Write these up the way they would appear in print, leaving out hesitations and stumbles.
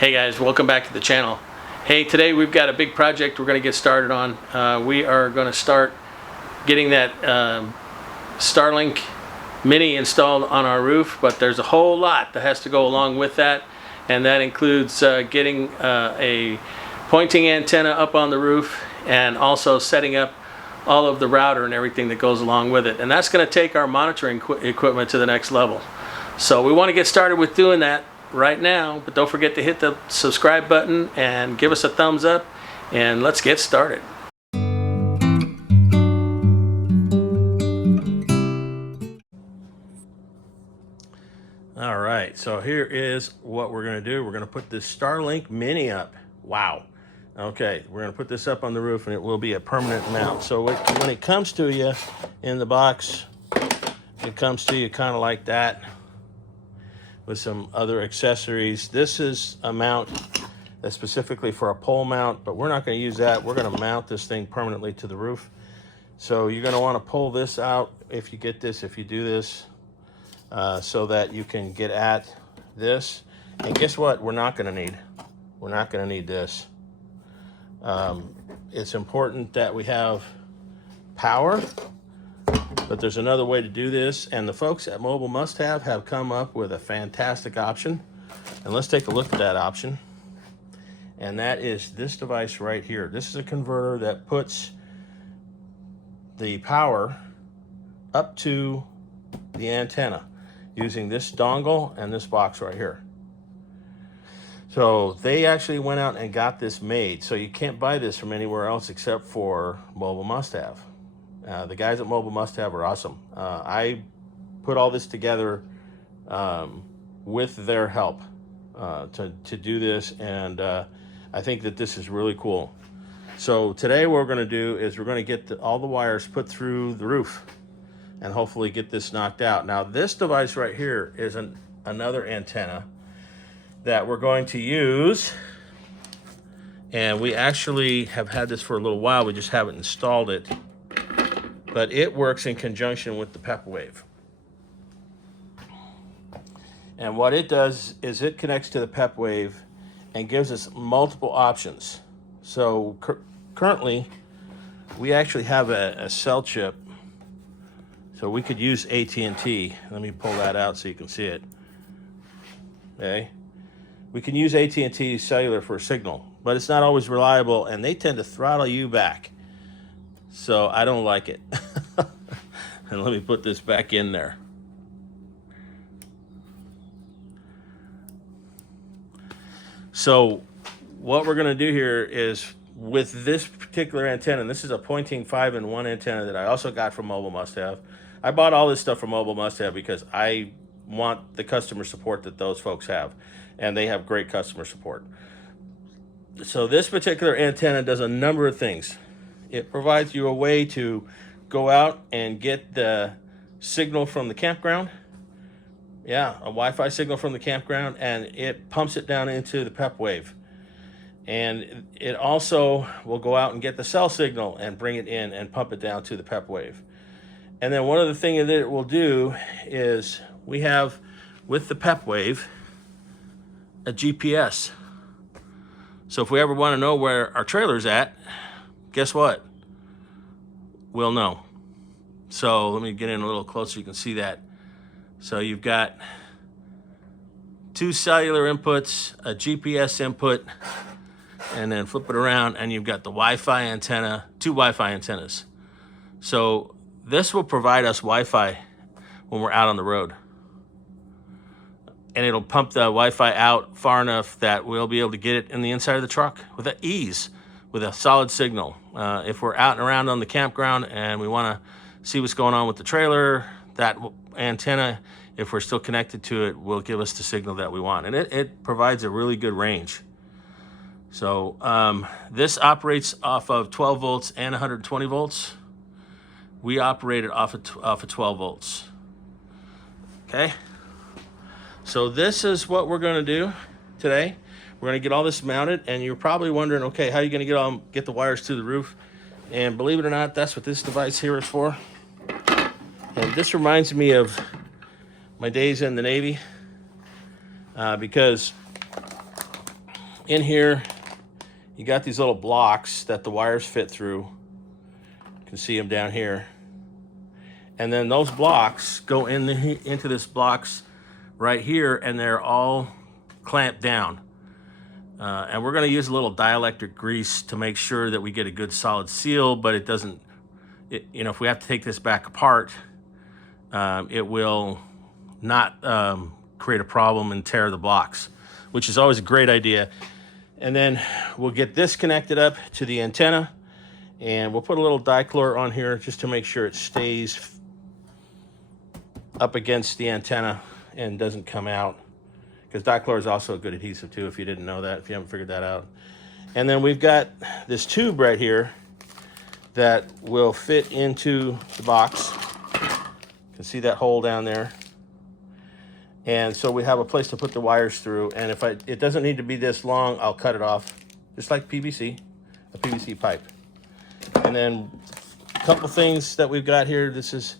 Hey guys, welcome back to the channel. Hey, today we've got a big project we're going to get started on. We are going to start getting that Starlink Mini installed on our roof, but there's a whole lot that has to go along with that, and that includes getting a pointing antenna up on the roof and also setting up all of the router and everything that goes along with it. And that's going to take our monitoring equipment to the next level. So we want to get started with doing that right now, but don't forget to hit the subscribe button and give us a thumbs up, and let's get started. All right, so here is what we're going to do. We're going to put this Starlink Mini up. Wow. Okay, we're going to put this up on the roof, and it will be a permanent mount. So when it comes to you in the box, it comes to you kind of like that, with some other accessories. This is a mount that's specifically for a pole mount, but we're not going to use that. We're going to mount this thing permanently to the roof. So you're going to want to pull this out if you get this, if you do this, so that you can get at this. And guess what? We're not going to need this. It's important that we have power, but there's another way to do this, and the folks at Mobile Must have come up with a fantastic option. And let's take a look at that option. And that is this device right here. This is a converter that puts the power up to the antenna using this dongle and this box right here. So they actually went out and got this made. So you can't buy this from anywhere else except for Mobile Must Have. The guys at Mobile Must Have are awesome. I put all this together with their help to do this, and I think that this is really cool. So today what we're going to do is we're going to get all the wires put through the roof and hopefully get this knocked out. Now this device right here is another antenna that we're going to use, and we actually have had this for a little while. We just haven't installed it. But it works in conjunction with the PepWave. And what it does is it connects to the PepWave and gives us multiple options. So currently, we actually have a cell chip. So we could use AT&T. Let me pull that out so you can see it. Okay. We can use AT&T cellular for a signal, but it's not always reliable, and they tend to throttle you back. So I don't like it. And let me put this back in there. So what we're going to do here is with this particular antenna, and this is a pointing 5-in-1 antenna that I also got from Mobile Must Have. I bought all this stuff from Mobile Must Have because I want the customer support that those folks have, and they have great customer support. So this particular antenna does a number of things. It provides you a way to go out and get the signal from the campground. Yeah, a Wi-Fi signal from the campground, and it pumps it down into the PepWave. And it also will go out and get the cell signal and bring it in and pump it down to the PepWave. And then one of the things that it will do is we have, with the PepWave, a GPS. So if we ever want to know where our trailer's at, guess what? We'll know. So let me get in a little closer. You can see that. So you've got two cellular inputs, a GPS input, and then flip it around, and you've got the Wi-Fi antenna, two Wi-Fi antennas. So this will provide us Wi-Fi when we're out on the road. And it'll pump the Wi-Fi out far enough that we'll be able to get it in the inside of the truck with ease, with a solid signal. If we're out and around on the campground and we want to see what's going on with the trailer, that antenna, if we're still connected to it, will give us the signal that we want. And it provides a really good range. So this operates off of 12 volts and 120 volts. We operate it off of 12 volts. Okay. So this is what we're going to do today. We're going to get all this mounted, and you're probably wondering, okay, how are you going to get the wires to the roof? And believe it or not, that's what this device here is for. And this reminds me of my days in the Navy, because in here, you got these little blocks that the wires fit through. You can see them down here. And then those blocks go into this blocks right here, and they're all clamped down. And we're going to use a little dielectric grease to make sure that we get a good solid seal, but it doesn't, you know, if we have to take this back apart, it will not create a problem and tear the blocks, which is always a great idea. And then we'll get this connected up to the antenna, and we'll put a little dichlor on here just to make sure it stays up against the antenna and doesn't come out, because dichlor is also a good adhesive too, if you didn't know that, if you haven't figured that out. And then we've got this tube right here that will fit into the box. You can see that hole down there. And so we have a place to put the wires through, and if it doesn't need to be this long, I'll cut it off, just like PVC, a PVC pipe. And then a couple things that we've got here. This is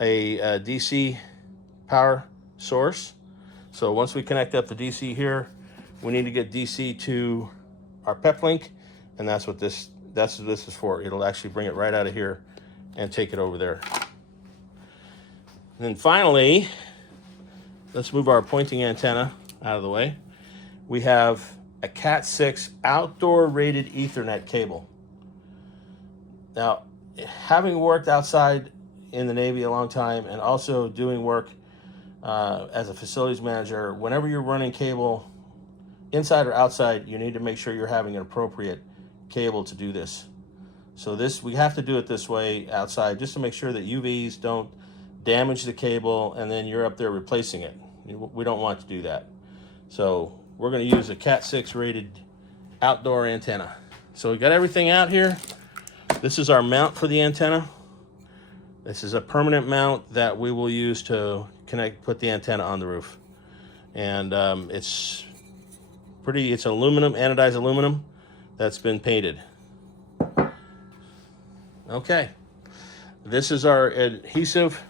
a DC power source. So once we connect up the DC here, we need to get DC to our PEP link, and that's what this is for. It'll actually bring it right out of here and take it over there. And then finally, let's move our pointing antenna out of the way. We have a Cat 6 outdoor rated Ethernet cable. Now, having worked outside in the Navy a long time and also doing work as a facilities manager, whenever you're running cable inside or outside, you need to make sure you're having an appropriate cable to do this. So we have to do it this way outside, just to make sure that UVs don't damage the cable and then you're up there replacing it. We don't want to do that. So we're going to use a Cat 6 rated outdoor antenna. So we got everything out here. This is our mount for the antenna. This is a permanent mount that we will use to put the antenna on the roof. And it's aluminum, anodized aluminum that's been painted. Okay, this is our adhesive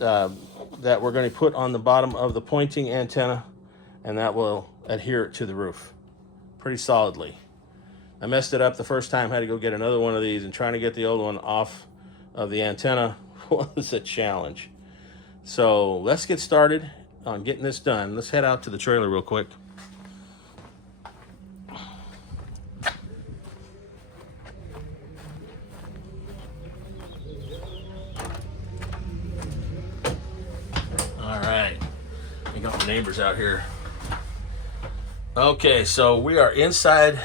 that we're going to put on the bottom of the pointing antenna, and that will adhere it to the roof pretty solidly. I messed it up the first time, had to go get another one of these, and trying to get the old one off of the antenna was a challenge. So let's get started on getting this done. Let's head out to the trailer real quick. All right, I got my neighbors out here. Okay, so we are inside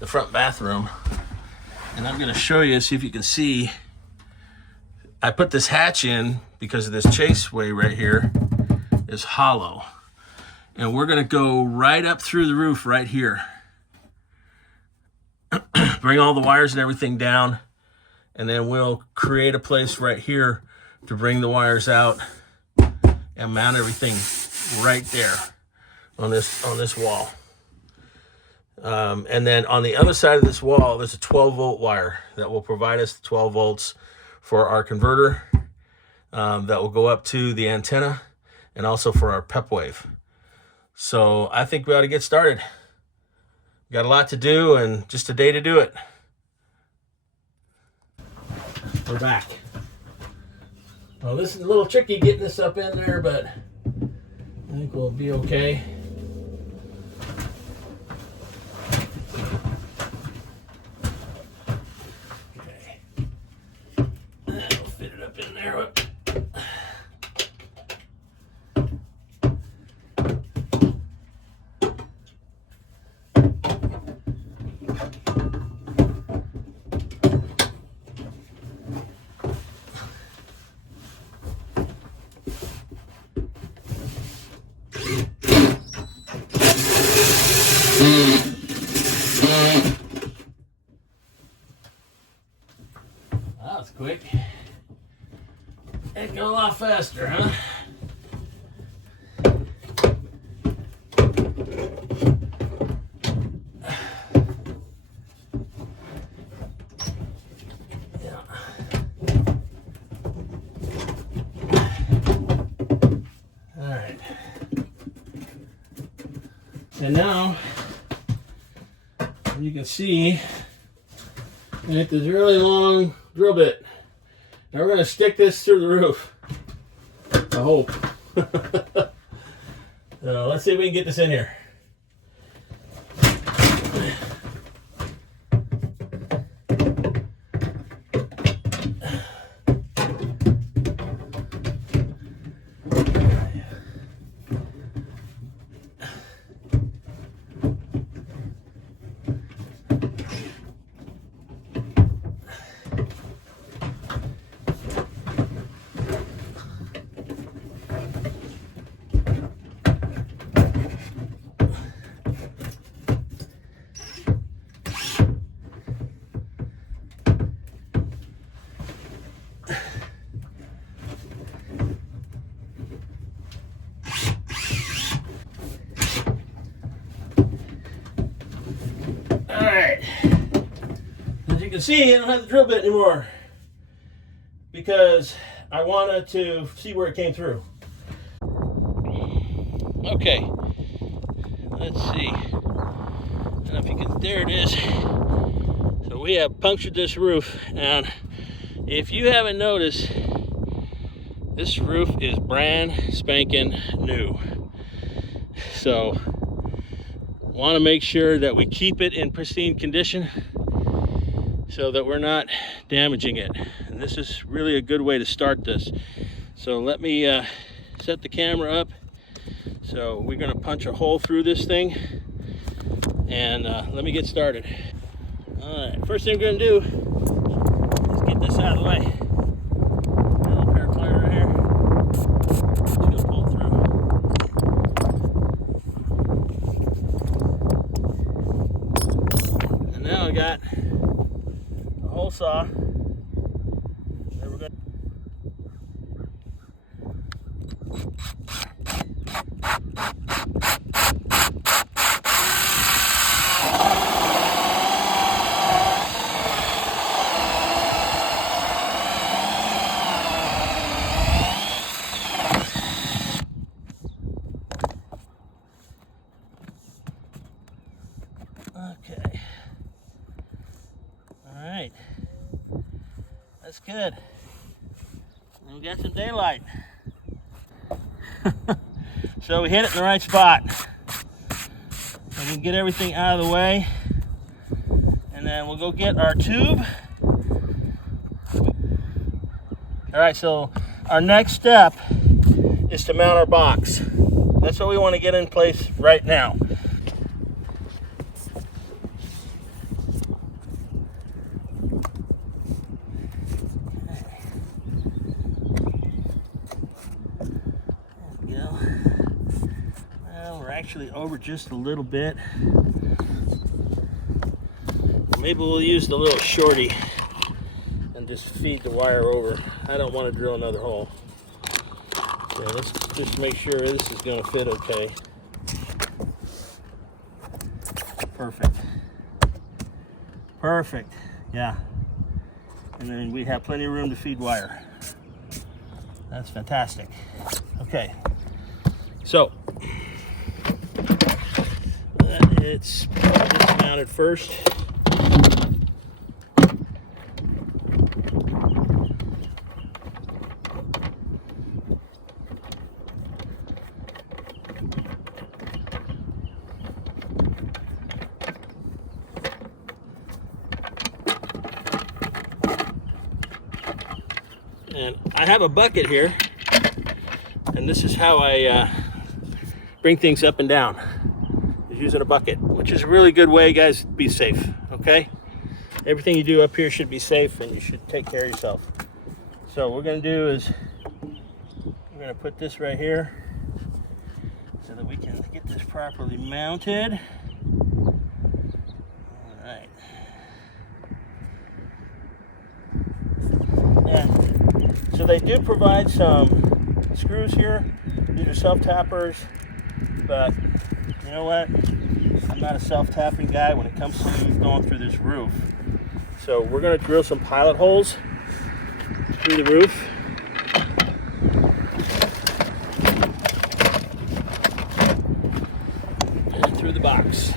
the front bathroom, and I'm going to show you, see if you can see. I put this hatch in because of this chaseway right here is hollow, and we're going to go right up through the roof right here. Bring all the wires and everything down, and then we'll create a place right here to bring the wires out and mount everything right there on this wall. And then on the other side of this wall, there's a 12-volt wire that will provide us 12 volts for our converter that will go up to the antenna, and also for our PEP wave. So I think we ought to get started. We got a lot to do and just a day to do it. We're back. Well, this is a little tricky getting this up in there, but I think we'll be okay. That was quick. It go a lot faster, huh? Yeah. All right. And now you can see that there's a really long drill bit. Now we're going to stick this through the roof. I hope. So let's see if we can get this in here. Alright, as you can see, I don't have the drill bit anymore because I wanted to see where it came through. Okay, let's see. I don't know if you can, there it is. So we have punctured this roof, and if you haven't noticed, this roof is brand spanking new. So want to make sure that we keep it in pristine condition so that we're not damaging it. And this is really a good way to start this. So let me set the camera up. So we're going to punch a hole through this thing, and let me get started. All right, first thing we're going to do is get this out of the way. Got a little pair of pliers right here. Just going to pull through. And now I got a hole saw. There we're going. Okay. All right. That's good. And we got some daylight. So we hit it in the right spot. So we can get everything out of the way. And then we'll go get our tube. All right, so our next step is to mount our box. That's what we want to get in place right now. Actually over just a little bit. Maybe we'll use the little shorty and just feed the wire over. I don't want to drill another hole. So let's just make sure this is going to fit okay. Perfect. Perfect. Yeah. And then we have plenty of room to feed wire. That's fantastic. Okay. So it's dismounted first. And I have a bucket here, and this is how I bring things up and down. Using a bucket, which is a really good way, guys. Be safe, okay? Everything you do up here should be safe, and you should take care of yourself. So what we're going to do is we're going to put this right here so that we can get this properly mounted. All right. Yeah. So they do provide some screws here. These are self-tappers, but you know what? I'm not a self-tapping guy when it comes to going through this roof. So we're going to drill some pilot holes through the roof. And through the box.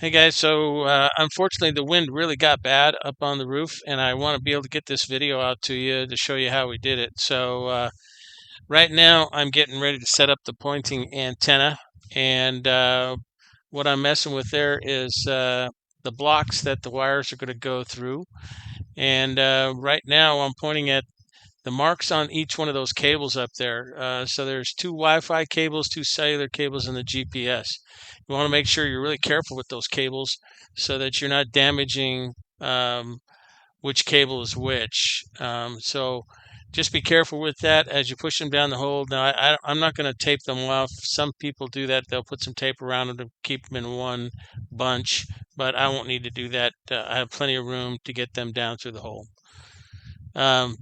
Hey guys, so unfortunately the wind really got bad up on the roof, and I want to be able to get this video out to you to show you how we did it. So right now I'm getting ready to set up the pointing antenna, and what I'm messing with there is the blocks that the wires are going to go through. And right now I'm pointing at the marks on each one of those cables up there. So there's two Wi-Fi cables, two cellular cables, and the GPS. You want to make sure you're really careful with those cables so that you're not damaging which cable is which. So just be careful with that as you push them down the hole. Now, I'm not going to tape them off. Some people do that. They'll put some tape around them to keep them in one bunch, but I won't need to do that. I have plenty of room to get them down through the hole. Um,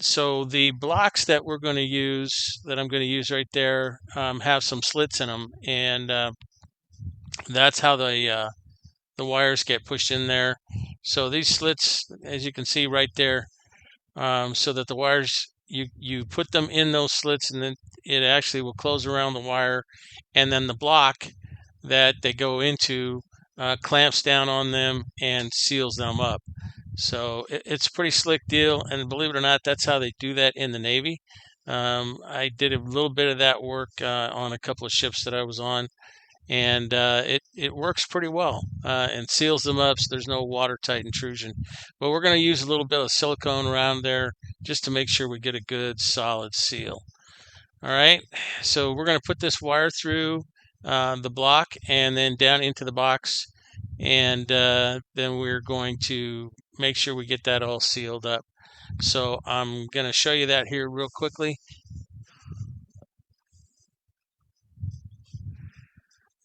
so the blocks that we're going to use, that I'm going to use right there, have some slits in them, and that's how the wires get pushed in there. So these slits, as you can see right there, so that the wires you put them in those slits, and then it actually will close around the wire, and then the block that they go into clamps down on them and seals them up. So it's a pretty slick deal, and believe it or not, that's how they do that in the Navy. I did a little bit of that work on a couple of ships that I was on, and it works pretty well and seals them up so there's no watertight intrusion. But we're going to use a little bit of silicone around there just to make sure we get a good solid seal. All right, so we're going to put this wire through the block and then down into the box, and then we're going to make sure we get that all sealed up. So I'm going to show you that here real quickly.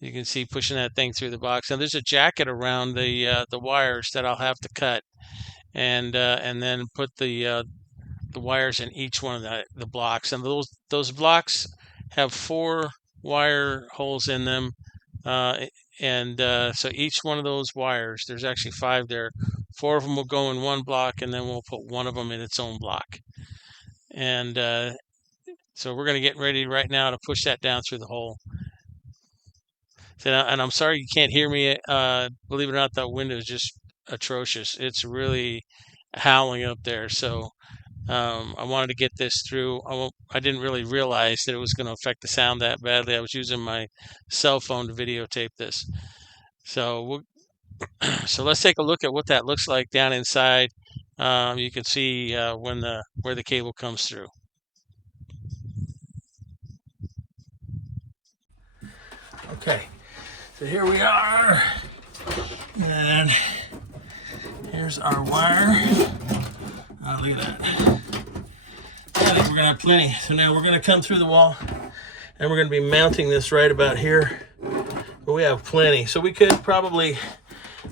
You can see pushing that thing through the box. Now there's a jacket around the wires that I'll have to cut, and then put the wires in each one of the blocks. And those blocks have 4 wire holes in them, uh, and so each one of those wires, there's actually 5 there. 4 of them will go in one block, and then we'll put one of them in its own block. And so we're going to get ready right now to push that down through the hole. So, and I'm sorry you can't hear me. Believe it or not, that window is just atrocious. It's really howling up there. So I wanted to get this through. I didn't really realize that it was going to affect the sound that badly. I was using my cell phone to videotape this. So so let's take a look at what that looks like down inside. You can see where the cable comes through. Okay, so here we are, and here's our wire. Oh, look at that. I think we're gonna have plenty. So now we're gonna come through the wall, and we're gonna be mounting this right about here. But we have plenty, so we could probably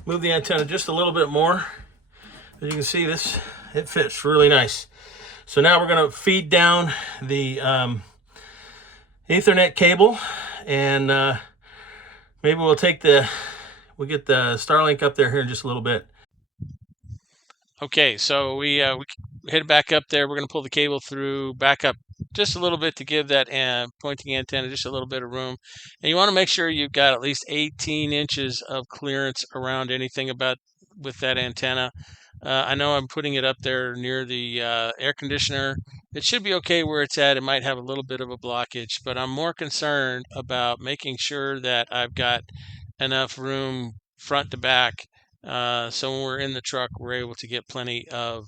move the antenna just a little bit more. As you can see, it fits really nice. So now we're gonna feed down the Ethernet cable, and maybe we'll get the Starlink up there here in just a little bit. Okay, so we hit it back up there. We're going to pull the cable through back up just a little bit to give that pointing antenna just a little bit of room. And you want to make sure you've got at least 18 inches of clearance around anything about with that antenna. I know I'm putting it up there near the air conditioner. It should be okay where it's at. It might have a little bit of a blockage, but I'm more concerned about making sure that I've got enough room front to back, so when we're in the truck, we're able to get plenty of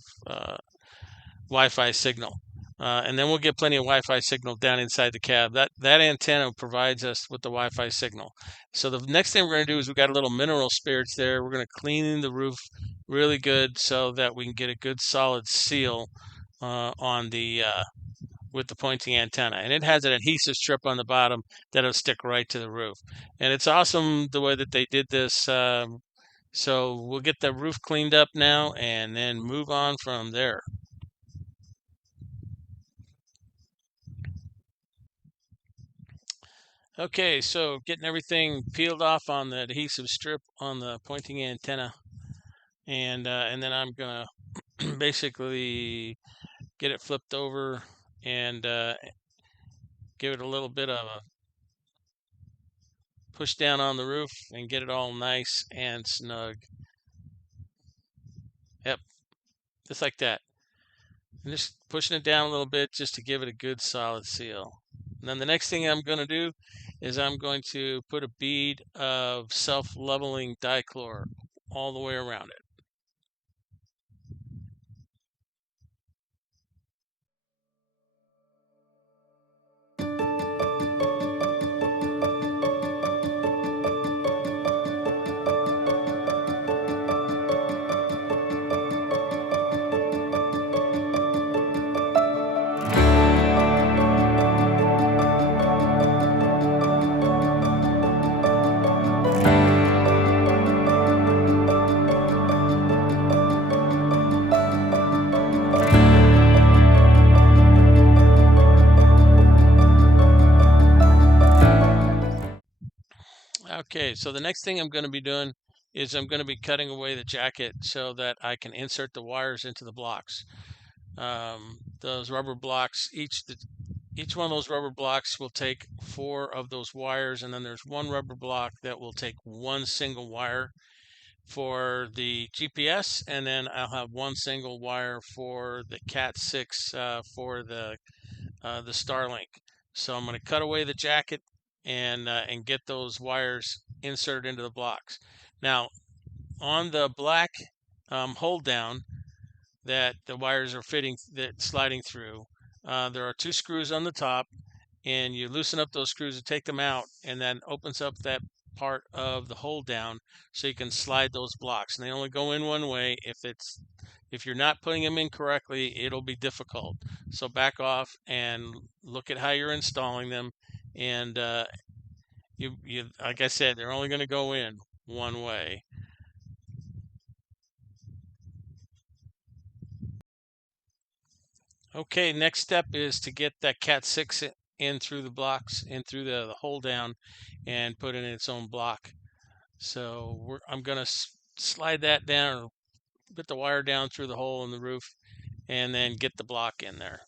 Wi-Fi signal. And then we'll get plenty of Wi-Fi signal down inside the cab. That antenna provides us with the Wi-Fi signal. So the next thing we're going to do is we've got a little mineral spirits there. We're going to clean the roof really good so that we can get a good solid seal on the with the pointing antenna. And it has an adhesive strip on the bottom that'll stick right to the roof. And it's awesome the way that they did this. So we'll get the roof cleaned up now and then move on from there. Okay, so getting everything peeled off on the adhesive strip on the pointing antenna, and then I'm gonna basically get it flipped over and give it a little bit of a push down on the roof and get it all nice and snug. Yep, just like that. And just pushing it down a little bit just to give it a good solid seal. And then the next thing I'm going to do is I'm going to put a bead of self-leveling dichlor all the way around it. Okay, so the next thing I'm going to be doing is I'm going to be cutting away the jacket so that I can insert the wires into the blocks. Those rubber blocks, each one of those rubber blocks will take 4 of those wires, and then there's one rubber block that will take one single wire for the GPS, and then I'll have one single wire for the Cat 6 for the Starlink. So I'm going to cut away the jacket and get those wires inserted into the blocks. Now, on the black hold down that the wires are sliding through, there are 2 screws on the top, and you loosen up those screws to take them out, and then opens up that part of the hold down so you can slide those blocks. And they only go in one way. If you're not putting them in correctly, it'll be difficult. So back off and look at how you're installing them. And you like I said, they're only going to go in one way. Okay, next step is to get that Cat 6 in through the blocks, in through the hold down, and put it in its own block. So I'm going to slide that down, or put the wire down through the hole in the roof, and then get the block in there.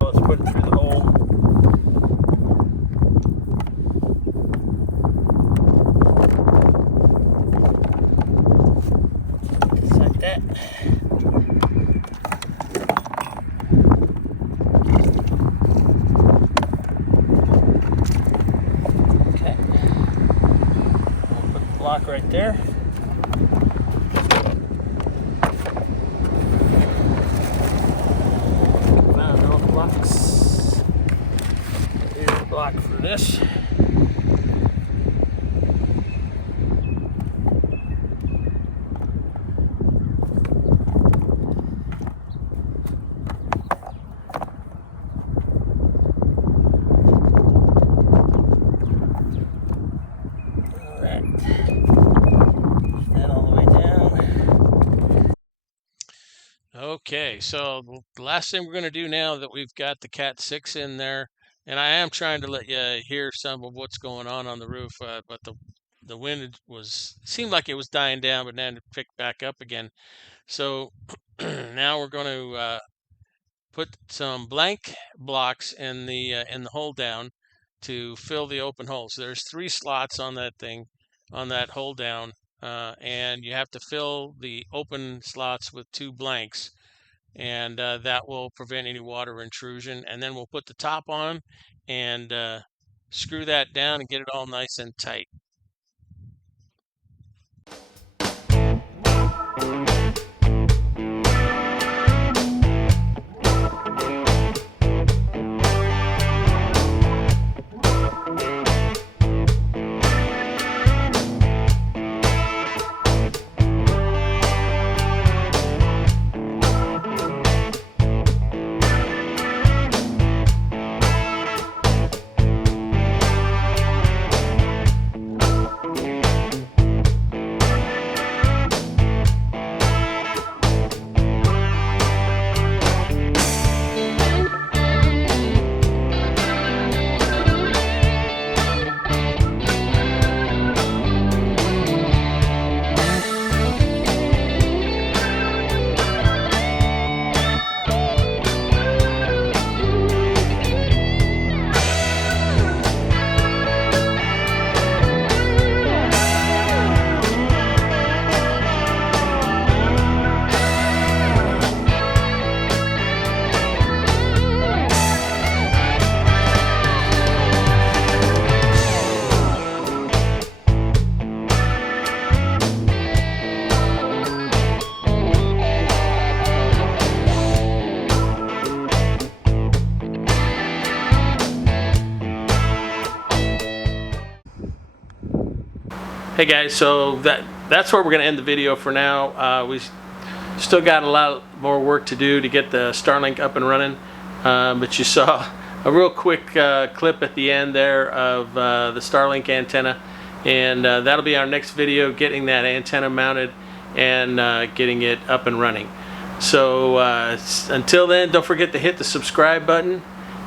Let's put it through the hole. Just like that. Okay. We'll put the block right there. Blocks. Here's the block for this. Alright. Push that all the way down. Okay, so the last thing we're going to do now that we've got the Cat 6 in there, and I am trying to let you hear some of what's going on the roof, but the wind seemed like it was dying down, but then it picked back up again. So now we're going to put some blank blocks in the hold down to fill the open hole. So there's 3 slots on that thing, on that hold down. And you have to fill the open slots with 2 blanks, and that will prevent any water intrusion. And then we'll put the top on and screw that down and get it all nice and tight. Hey guys, so that's where we're going to end the video for now. We still got a lot more work to do to get the Starlink up and running, but you saw a real quick clip at the end there of the Starlink antenna, and that'll be our next video, getting that antenna mounted and getting it up and running. So until then, don't forget to hit the subscribe button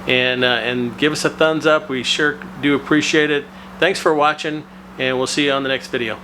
and give us a thumbs up. We sure do appreciate it. Thanks for watching, and we'll see you on the next video.